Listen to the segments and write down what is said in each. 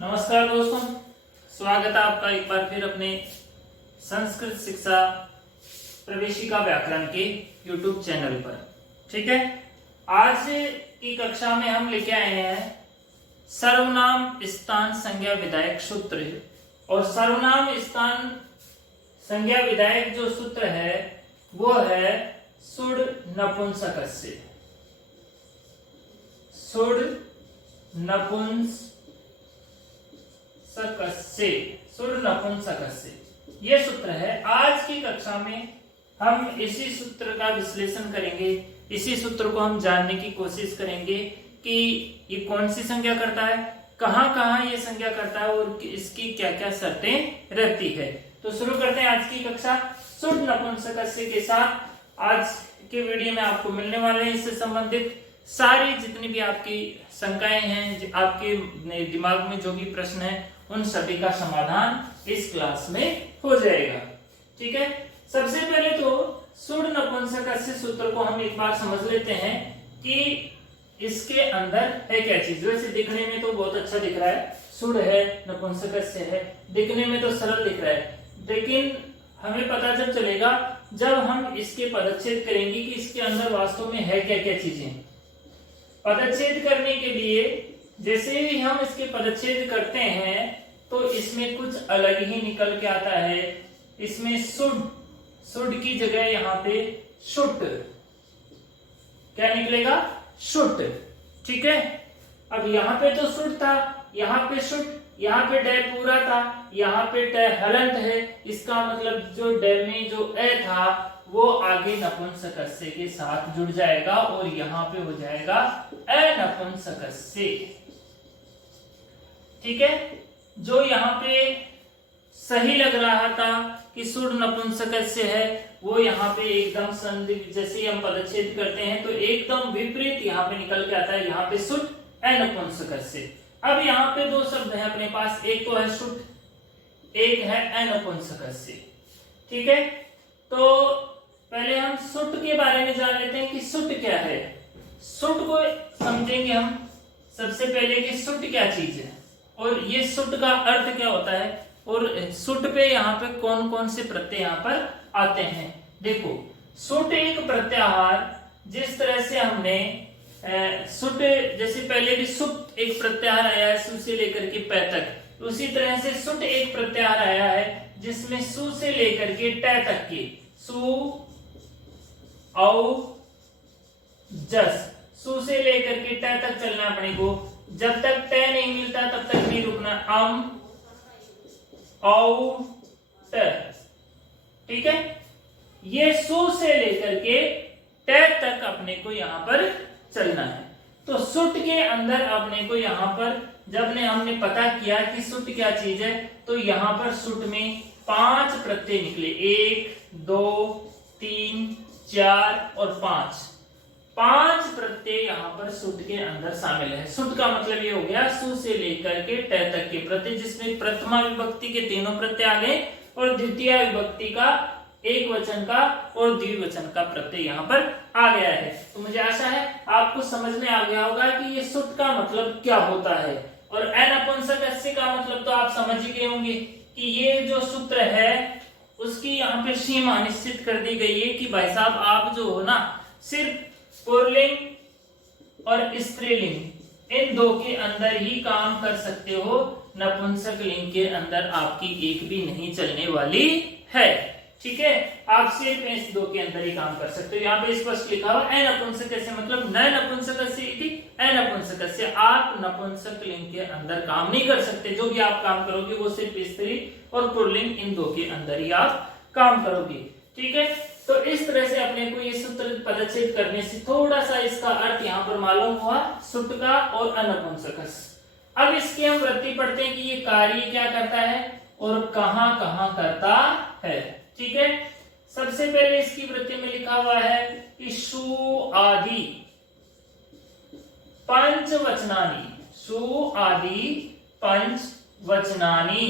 नमस्कार दोस्तों, स्वागत है आपका एक बार फिर अपने संस्कृत शिक्षा प्रवेशिका व्याकरण के YouTube चैनल पर। ठीक है, आज की कक्षा में हम लेके आए हैं सर्वनाम स्थान संज्ञा विधायक सूत्र। और सर्वनाम स्थान संज्ञा विधायक जो सूत्र है वो है सुड नपुंसकस्य। सुड नपुंसकस्य, सुड नपुंसकस्य ये सूत्र है। आज की कक्षा में हम इसी सूत्र का विश्लेषण करेंगे, इसी सूत्र को हम जानने की कोशिश करेंगे कि ये कौन सी संज्ञा करता है, कहाँ कहाँ ये संज्ञा करता है और इसकी क्या क्या शर्तें रहती है। तो शुरू करते हैं आज की कक्षा सुड नपुंसकस्य के साथ। आज के वीडियो में आपको मिलने वाले हैं इससे संबंधित सारी जितनी भी आपकी शंकाएं हैं, आपके दिमाग में जो भी प्रश्न है, उन सभी का समाधान इस क्लास में हो जाएगा। ठीक है, सबसे पहले तो सुड नपुंसकस्य सूत्र को हम एक बार समझ लेते हैं कि इसके अंदर है क्या चीज। वैसे दिखने में तो बहुत अच्छा दिख रहा है, सुड है, नपुंसकस्य है, दिखने में तो सरल दिख रहा है, लेकिन हमें पता जब चलेगा जब हम इसके पदच्छेद करेंगे कि इसके अंदर वास्तव में है क्या क्या चीजें। पदच्छेद करने के लिए जैसे ही हम इसके पदच्छेद करते हैं तो इसमें कुछ अलग ही निकल के आता है। इसमें सुड, सुड की जगह यहाँ पे शुट, क्या निकलेगा? शुट। ठीक है, अब यहाँ पे तो सुड था, यहाँ पे शुट, यहाँ पे डे पूरा था, यहाँ पे डे हलंत है। इसका मतलब जो डे में जो ए था वो आगे नपुंसकस्य के साथ जुड़ जाएगा और यहाँ पे हो जाएगा अनपुंसकस्य। ठीक है, जो यहाँ पे सही लग रहा था कि सुड नपुंसकस्य है वो यहाँ पे एकदम संदिग्ध, जैसे हम पदच्छेद करते हैं तो एकदम विपरीत यहाँ पे निकल के आता है, यहाँ पे सुड अनपुंसकस्य। अब यहाँ पे दो शब्द हैं अपने पास, एक तो है शुट, एक है अनपुंसकस्य। ठीक है, तो पहले हम सुट के बारे में जान लेते हैं कि सुट क्या है। सुट को समझेंगे हम सबसे पहले कि सुट क्या चीज है और ये सुट का अर्थ क्या होता है और सुट पे यहाँ पे कौन कौन से प्रत्यय यहाँ पर आते हैं। देखो, सुट एक प्रत्याहार, जिस तरह से हमने सुट, जैसे पहले भी सुट एक प्रत्याहार आया है सु से लेकर के पै तक, उसी तरह से सुट एक प्रत्याहार आया है जिसमें सु से लेकर के ट तक की, सु औ जस, सु से लेकर के ट तक चलना अपने को। जब तक ट नहीं मिलता तब तक नहीं रुकना, औ ट। ठीक है, ये सु से लेकर के ट तक अपने को यहां पर चलना है। तो सुट के अंदर अपने को यहां पर जब ने हमने पता किया कि सुट क्या चीज है तो यहां पर सुट में 5 प्रत्यय निकले, 1 2 3 4 और 5 प्रत्यय यहाँ पर सुट के अंदर शामिल है। सुट का मतलब ये हो गया सु से लेकर के ट तक के प्रत्यय, जिसमें प्रथमा विभक्ति के तीनों प्रत्यय आ गए और द्वितीय विभक्ति का एक वचन का और द्विवचन का प्रत्यय यहाँ पर आ गया है। तो मुझे आशा है आपको समझ में आ गया होगा कि ये सुट का मतलब क्या होता है। और अनपुंसकस्य का मतलब तो आप समझ ही गए होंगे कि ये जो सूत्र है उसकी यहाँ पे सीमा निश्चित कर दी गई है कि भाई साहब आप जो हो ना सिर्फ पुल्लिंग और स्त्रीलिंग इन दो के अंदर ही काम कर सकते हो, नपुंसक लिंग के अंदर आपकी एक भी नहीं चलने वाली है। ठीक है, आप सिर्फ इस दो के अंदर ही काम कर सकते हो। यहाँ पे स्पष्ट लिखा हुआ अनपुंसकस्य मतलब न नपुंसकस्य इति अनपुंसकस्य, आप नपुंसक लिंग के अंदर काम नहीं कर सकते। जो भी आप काम करोगे वो सिर्फ स्त्री और पुल्लिंग इन दो के अंदर ही आप काम करोगे। ठीक है, तो इस तरह से अपने को ये सूत्र पदच्छेद करने से थोड़ा सा इसका अर्थ यहाँ पर मालूम हुआ, सुट का और अनपुंसकस्य। अब इसकी हम वृत्ति पढ़ते हैं कि ये कार्य क्या करता है और कहां कहां करता है। ठीक है, सबसे पहले इसकी वृत्ति में लिखा हुआ है कि सु आदि पंचवचनानि, सु आदि पंचवचनानि,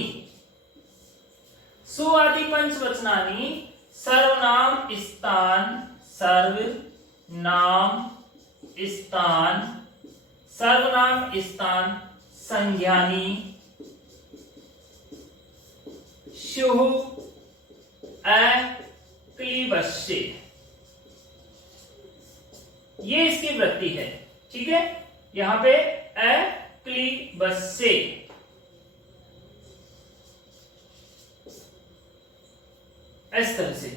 सु आदि पंचवचनानि सर्वनाम स्थान, सर्वनाम स्थान, सर्वनाम स्थान संज्ञानी शुः अक्लीबस्य, ये इसकी वृत्ति है। ठीक है, यहां पे अक्लीबस्य, इस तरह से।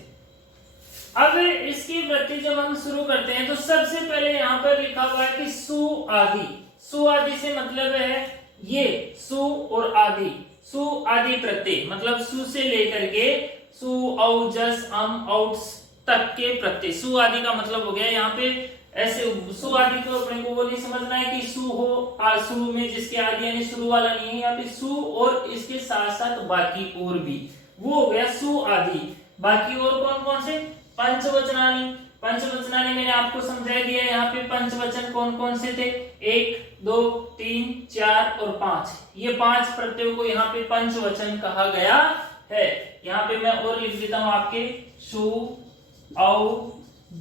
अब इसकी वृत्ति जब हम शुरू करते हैं तो सबसे पहले यहां पर लिखा हुआ है कि सु आदि। सु आदि से मतलब है ये सु और आदि, सु आदि प्रत्यय, मतलब सु से लेकर के सु औ जस अम औट तक के प्रत्यय। सु आदि का मतलब हो गया यहाँ पे ऐसे सु आदि को अपने को वो नहीं समझना है कि सु हो शुरू में जिसके आदि यानी शुरू वाला नहीं है, यहाँ पे सु और इसके साथ साथ बाकी और भी, वो हो गया सु आदि। बाकी और कौन कौन से? पंचवचनानी। पंचवचनानी मैंने आपको समझा दिया। यहाँ पे पंचवचन कौन कौन से थे? 1 2 3 4 और 5। ये 5 प्रत्ययों को यहाँ पे पंचवचन कहा गया है। यहाँ पे मैं और लिख देता हूं आपके, सु औ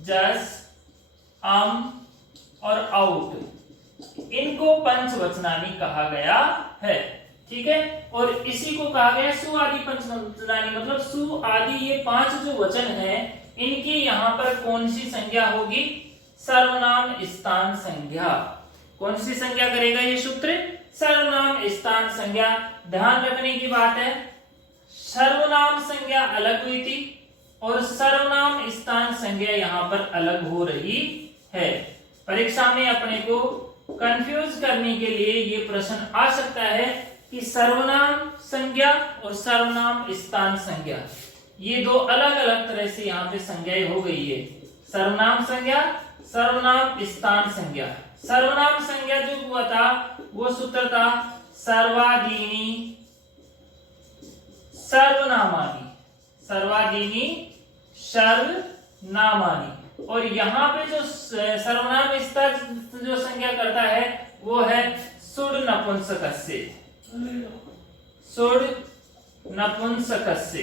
जस अम और आउट, इनको पंचवचनानी कहा गया है। ठीक है, और इसी को कहा गया सु आदि पंचवचनानी, मतलब सु आदि ये 5 जो वचन है इनकी यहाँ पर कौन सी संज्ञा होगी? सर्वनाम स्थान संज्ञा। कौन सी संज्ञा करेगा ये सूत्र? सर्वनाम स्थान संज्ञा। ध्यान रखने की बात है, सर्वनाम संज्ञा अलग हुई थी और सर्वनाम स्थान संज्ञा यहाँ पर अलग हो रही है। परीक्षा में अपने को कंफ्यूज करने के लिए ये प्रश्न आ सकता है कि सर्वनाम संज्ञा और सर्वनाम स्थान संज्ञा, ये दो अलग अलग तरह से यहाँ पे संज्ञाएं हो गई है। सर्वनाम संज्ञा, सर्वनाम स्थान संज्ञा। सर्वनाम संज्ञा जो हुआ था वो सूत्र था सर्वादीनी सर्वनामानी, सर्वादीनी सर्वनामानी। और यहाँ पे जो सर्वनाम स्थान जो संज्ञा करता है वो है सुड नपुंसकस्य, सुड नपुंसकस्य।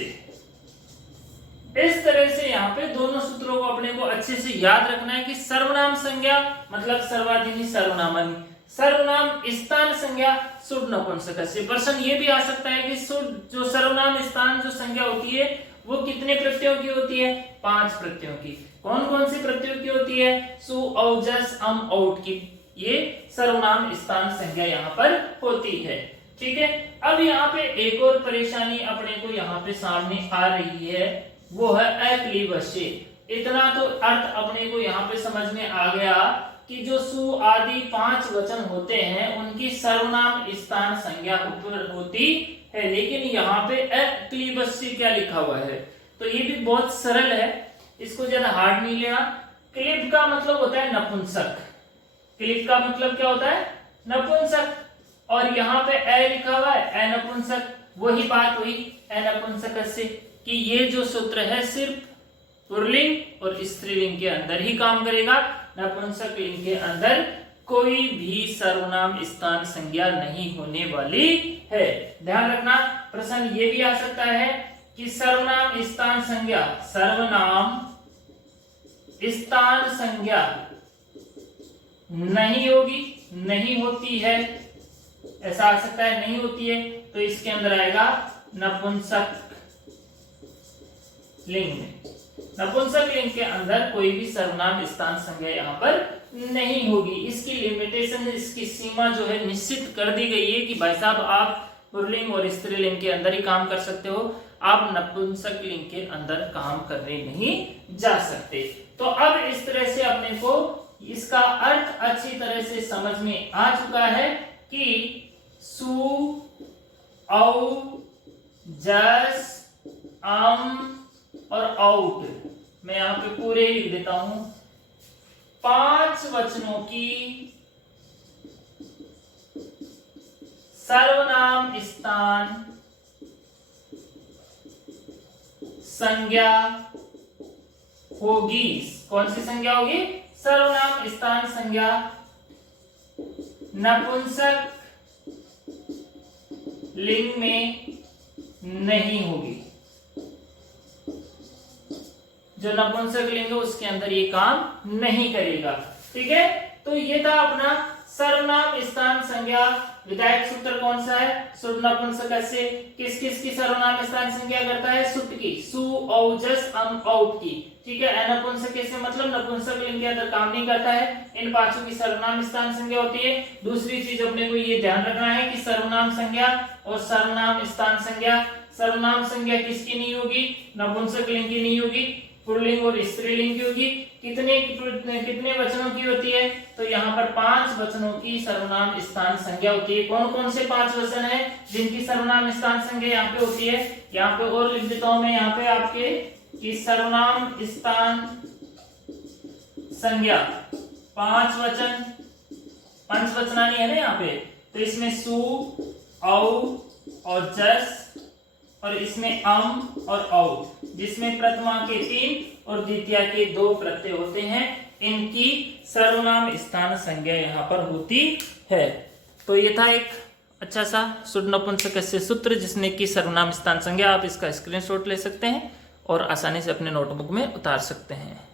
इस तरह से यहाँ पे दोनों सूत्रों को अपने को अच्छे से याद रखना है कि सर्वनाम संज्ञा मतलब सर्वादीनी सर्वनामानी, सर्वनाम स्थान संज्ञा सुड नपुंसकस्य। प्रश्न ये भी आ सकता है कि सुड जो सर्वनाम स्थान जो संज्ञा होती है वो कितने प्रत्ययों की होती है? 5 प्रत्ययों की। कौन कौन से प्रत्ययों की होती है? सु औ जस अम औट की, ये सर्वनाम स्थान संज्ञा यहाँ पर होती है। ठीक है, अब यहाँ पे एक और परेशानी अपने को यहाँ पे सामने आ रही है, वो है अक्लीबस्य। इतना तो अर्थ अपने को यहाँ पे समझ में आ गया कि जो सु आदि 5 वचन होते हैं उनकी सर्वनाम स्थान संज्ञा होती है, लेकिन यहाँ पे अक्लीबस्य क्या लिखा हुआ है? तो ये भी बहुत सरल है, इसको ज्यादा हार्ड नहीं लेना। क्लिब का मतलब होता है नपुंसक, क्लिब का मतलब क्या होता है? नपुंसक। और यहाँ पे अ लिखा हुआ है अनपुंसक, वही बात हुई अनपुंसकस्य कि ये जो सूत्र है सिर्फ पुल्लिंग और स्त्रीलिंग के अंदर ही काम करेगा, नपुंसक लिंग के अंदर कोई भी सर्वनाम स्थान संज्ञा नहीं होने वाली है। ध्यान रखना, प्रश्न ये भी आ सकता है कि सर्वनाम स्थान संज्ञा, सर्वनाम स्थान संज्ञा नहीं होगी, नहीं होती है, ऐसा आ सकता है, नहीं होती है, तो इसके अंदर आएगा नपुंसक लिंग में। नपुंसक लिंग के अंदर कोई भी सर्वनाम स्थान संज्ञा यहाँ पर नहीं होगी। इसकी लिमिटेशन, इसकी सीमा जो है निश्चित कर दी गई है कि भाई साहब आप पुल्लिंग और स्त्रीलिंग के अंदर ही काम कर सकते हो, आप नपुंसक लिंग के अंदर काम करने नहीं जा सकते। तो अब इस तरह से अपने को इसका अर्थ अच्छी तरह से समझ में आ चुका है कि सु औ जस अम और आउट, मैं यहाँ पे पूरे लिख देता हूं, 5 वचनों की सर्वनाम स्थान संज्ञा होगी। कौन सी संज्ञा होगी? सर्वनाम स्थान संज्ञा नपुंसक लिंग में नहीं होगी। जो नपुंसक लिंग है उसके अंदर ये काम नहीं करेगा। ठीक है, तो ये था अपना सर्वनाम स्थान संज्ञा विधायक सूत्र कौन सा है? सुट नपुंसकस्य। किस किस की सर्वनाम स्थान संज्ञा करता है? सुट की, सु, औ, जस, अम, औट की। ठीक है, अनपुंसक से मतलब नपुंसक लिंग के अंदर काम नहीं करता है। इन पांचों की सर्वनाम स्थान संज्ञा होती है। दूसरी चीज अपने को ये ध्यान रखना है कि सर्वनाम संज्ञा और सर्वनाम स्थान संज्ञा, सर्वनाम संज्ञा किसकी नहीं होगी? नपुंसक लिंग की नहीं होगी, पुल्लिंग और स्त्रीलिंग की होगी। कितने वचनों की होती है? तो यहाँ पर 5 वचनों की सर्वनाम स्थान संज्ञा होती है। कौन कौन से 5 वचन है जिनकी सर्वनाम स्थान संज्ञा यहाँ पे होती है? यहाँ पे और लिख देता हूं मैं यहाँ पे आपके कि सर्वनाम स्थान संज्ञा 5 वचन, पंचवचनानी है ना यहाँ पे। तो इसमें सु, औ और जस, और इसमें अम और औ, जिसमें प्रथमा के 3 और द्वितीया के 2 प्रत्यय होते हैं। इनकी सर्वनाम स्थान संज्ञा यहाँ पर होती है। तो ये था एक अच्छा सा सुट नपुंसकस्य सूत्र जिसने की सर्वनाम स्थान संज्ञा। आप इसका स्क्रीनशॉट ले सकते हैं और आसानी से अपने नोटबुक में उतार सकते हैं।